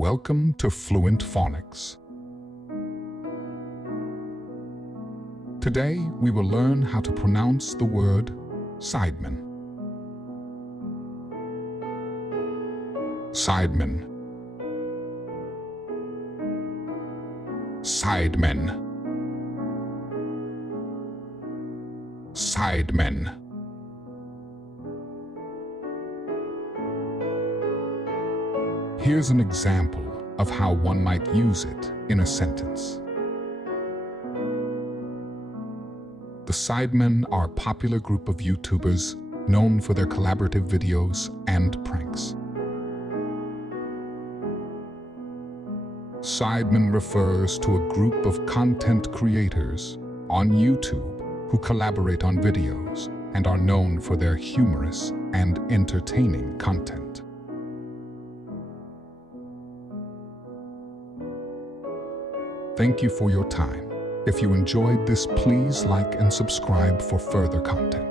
Welcome to Fluent Phonics. Today, we will learn how to pronounce the word Sidemen. Sidemen. Sidemen. Sidemen. Here's an example of how one might use it in a sentence. The Sidemen are a popular group of YouTubers known for their collaborative videos and pranks. Sidemen refers to a group of content creators on YouTube who collaborate on videos and are known for their humorous and entertaining content. Thank you for your time. If you enjoyed this, please like and subscribe for further content.